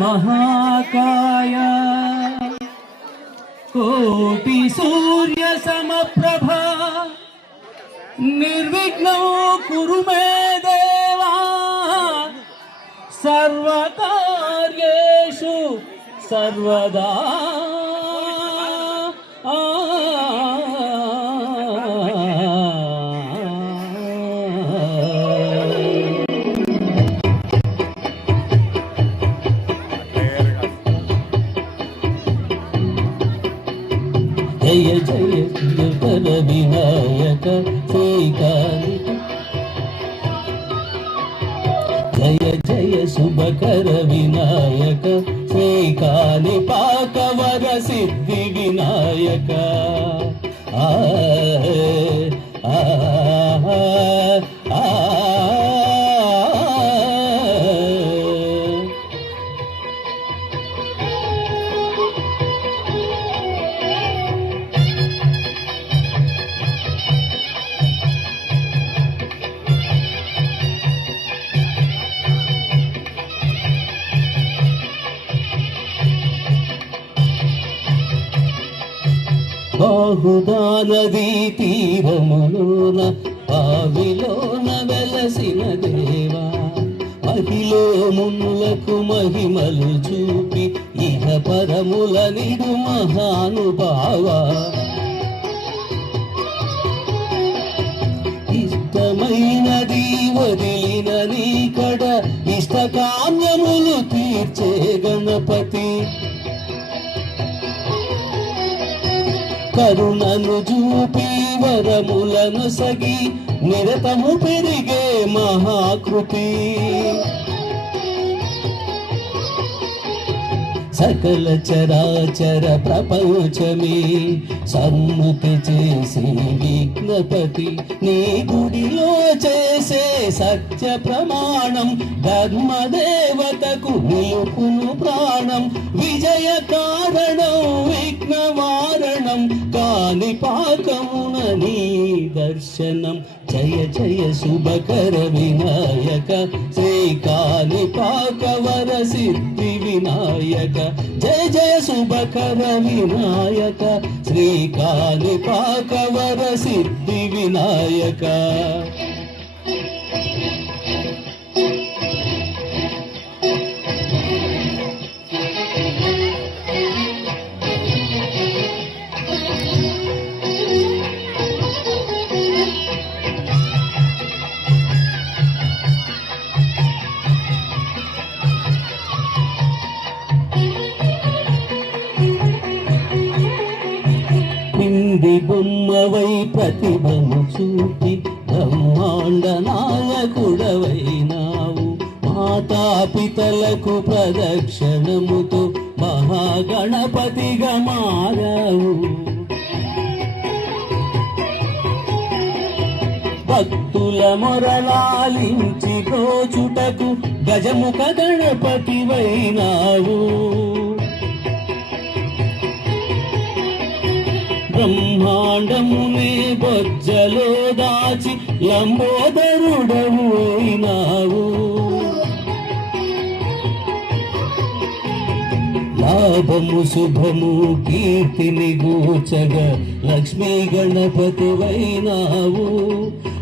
महाकाय कोटि सूर्य समप्रभा निर्विघ्नो कुरु मे देवा सर्वकार्येषु सर्वदा। जय जय शुभकर विनायक श्रीकाली, जय जय शुभकर विनायक श्रीकाली पाकवर सिद्धि विनायक। आ आ आ బాహుదా నదీ తీరములోన బావిలోన వెలసిన దేవా, మహిలో మునులకు మహిమలు చూపి ఇహ పరముల నిడు మహానుభావా, ఇష్టమైనది వదిలిన నీకడ ఇష్టకామ్యములు తీర్చే గణపతి, కరుణను చూపి వరములను సగి నిరతము పెరిగే మహాకృతి, సకల చరాచర ప్రపంచమే సన్ముఖి చేసే విఘ్నపతి, నీ గుడిలో చేసే సత్య ప్రమాణం ధర్మదేవతకు నిలుపును ప్రాణం, విజయ కారణం విఘ్నవారణం కాని పాకమున నీ దర్శనం। జయ జయ శుభకర వినాయక శ్రీకాళి పాకవర సిద్ధి వినాయక, జయ జయ శుభకర వినాయక శ్రీకాళి పాకవర సిద్ధి వినాయక। పిండి బొమ్మవై ప్రతిభను చూపి బ్రహ్మాండ నాయకుడవైనావు, మాతాపితలకు ప్రదక్షిణముతో మహాగణపతిగా మారావు, భక్తుల మొరలాలించి ప్రోచుటకు గజముఖ గణపతివైనావు, బ్రహ్మాండమునే బొజ్జలో దాచి లంబోదరుడవు అయినావు, లాభము శుభము కీర్తిని గూచగ లక్ష్మీ గణపతివైనావు,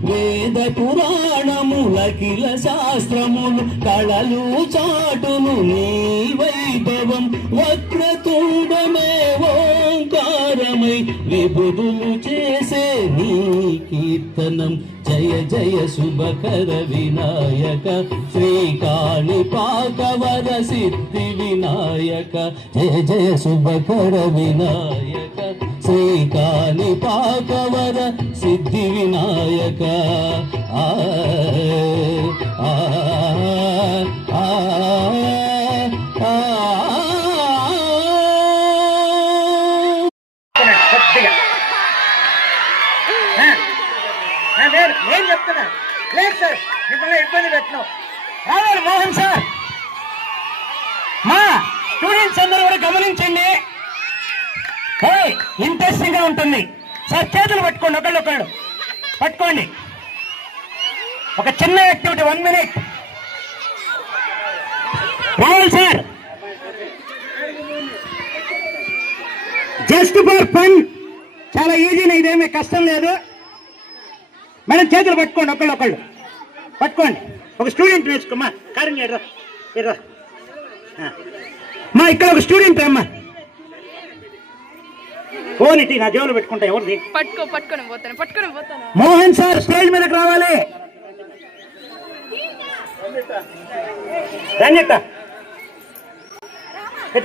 వేద పురాణములకిల శాస్త్రములు కళలు చాటును నీ వైభవం, వక్రతుండమే ఓంకారమై విభుదులు చేసే నీ కీర్తనం। జయ జయ శుభకర వినాయక శ్రీకాళి పాకవర సిద్ధి వినాయక, జయ జయ శుభకర వినాయక శ్రీకాళి పాకవర సిద్ధి వినాయక। ఆ ఆ ఆ నేను చెప్తున్నా లేదు సార్, మిమ్మల్ని ఇబ్బంది పెట్టను। రావాలి మోహన్ సార్, మా స్టూడెంట్స్ అందరూ కూడా గమనించండి, ఇంట్రెస్టింగ్ గా ఉంటుంది సార్. చేతులు పట్టుకోండి, ఒకళ్ళు పట్టుకోండి. ఒక చిన్న యాక్టివిటీ, 1 minute. రావాలి సార్, జస్ట్ ఫర్ ఫన్, చాలా ఈజీనే, ఇదేమీ కష్టం లేదు. మేడం చేతులు పట్టుకోండి, ఒకళ్ళు పట్టుకోండి. ఒక స్టూడెంట్ నేర్చుకోమ్మా. కారణం ఎర్రా మా ఇక్కడ ఒక స్టూడెంట్ అమ్మా. ఫోన్ ఇటీ నా జేబులో పెట్టుకుంటా. ఎవరిది? పట్టుకొని పోతాను. మోహన్ సార్ స్టేజ్ మీదకి రావాలి. రండి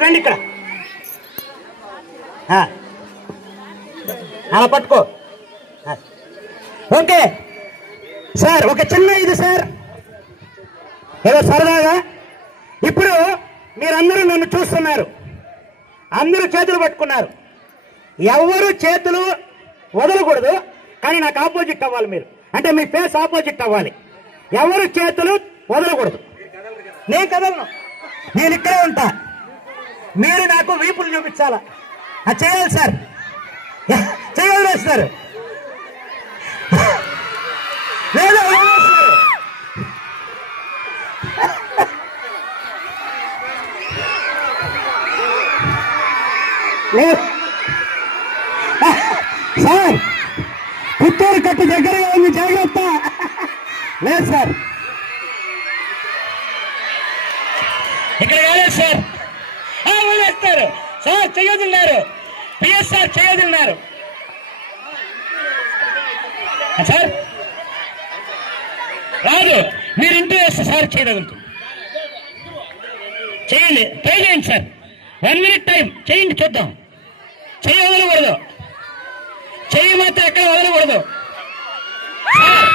రండి ఇక్కడ. అలా పట్టుకో. ఓకే సార్, ఒక చిన్న ఇది సార్, ఏదో సరదాగా. ఇప్పుడు మీరందరూ నన్ను చూస్తున్నారు, అందరూ చేతులు పట్టుకున్నారు. ఎవరు చేతులు వదలకూడదు, కానీ నాకు ఆపోజిట్ అవ్వాలి మీరు. అంటే మీ ఫేస్ ఆపోజిట్ అవ్వాలి. ఎవరు చేతులు వదలకూడదు. నేను కదలను, నేను ఇక్కడే ఉంటా. మీరు నాకు వీపులు చూపించాలా? చేయాలి సార్, చేయాలి వేస్తారు లేదా లేదు సార్. పుత్తూరు కట్టు దగ్గరగా ఉంది, జాగ్రత్త. లేదు సార్, ఇక్కడ కాలేదు సార్. వదిలేస్తారు సార్, చేయొద్దున్నారు. పిఎస్ఆర్ చేయొద్దున్నారు సార్. రాదు, మీరు ఇంటూ వేస్తే సార్ చేయగలుగుతుంది. చేయండి, ట్రై చేయండి సార్. 1 minute టైం చేయండి, చూద్దాం. చెయ్యి వదలకూడదు, చెయ్యి మాత్రం ఎక్కడ వదలకూడదు సార్.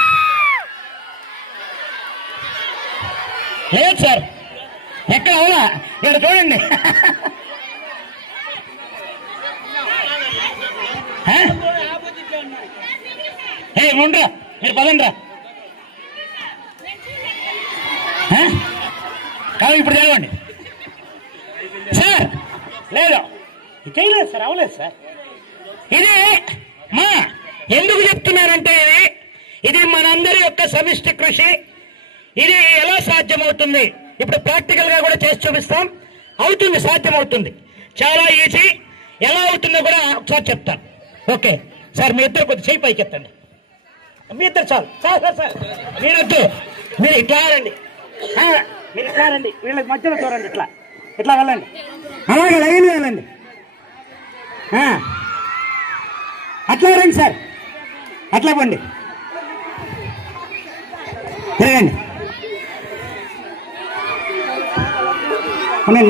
లేదు సార్, ఎక్కడ అవునా? ఇక్కడ చూడండి. ఉండరా, మీరు పదండ్రా. కాదు, ఇప్పుడు తెలవండి సార్. లేదు, చేయలేదు సార్, అవ్వలేదు సార్. ఇది మా ఎందుకు చెప్తున్నారంటే ఇది మనందరి యొక్క సమిష్టి కృషి. ఇది ఎలా సాధ్యమవుతుంది? ఇప్పుడు ప్రాక్టికల్ గా కూడా చేసి చూపిస్తాం. అవుతుంది, సాధ్యమవుతుంది, చాలా ఈజీ. ఎలా అవుతుందో కూడా ఒకసారి చెప్తాను. ఓకే సార్, మీ ఇద్దరు కొద్ది చేయి పైకి ఎత్తండి. మీ ఇద్దరు చాలు సార్. సార్ సార్ మీరొద్దు, మీరు ఇట్లా రండి, మీరు ఇట్లా రండి. వీళ్ళకి మధ్యలో చూడండి, ఇట్లా వెళ్ళండి, అలాగే లైన్ వెళ్ళండి. అట్లా రండి సార్, అట్లా పండి, తిరగండి.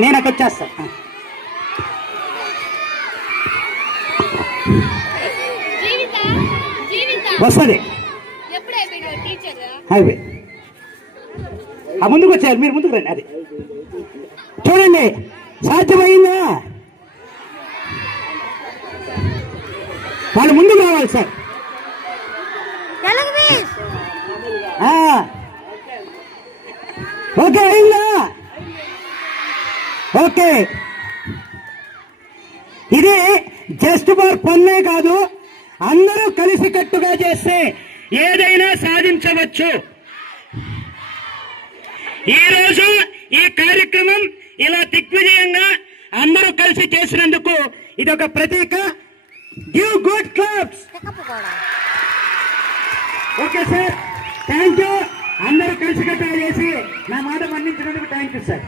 నేను అక్కడ వచ్చేస్తా. వస్తుంది అయిపోయి. ముందుకు వచ్చారు, మీరు ముందుకు రండి. అది చూడండి, సాధ్యమైందా? వాళ్ళు ముందుకు రావాలి సార్. ఓకే అయిందా? ఓకే, ఇది జస్ట్ ఫర్ పన్నే కాదు, అందరూ కలిసికట్టుగా చేస్తే ఏదైనా సాధించవచ్చు. ఈరోజు ఈ కార్యక్రమం ఇలా దిగ్విజయంగా అందరూ కలిసి చేసినందుకు ఇదొక ప్రతీక. Give good claps. Okay sir, thank you. అందరూ కలిసికట్టుగా చేసి నా మాట మన్నించినందుకు థ్యాంక్ యూ సార్.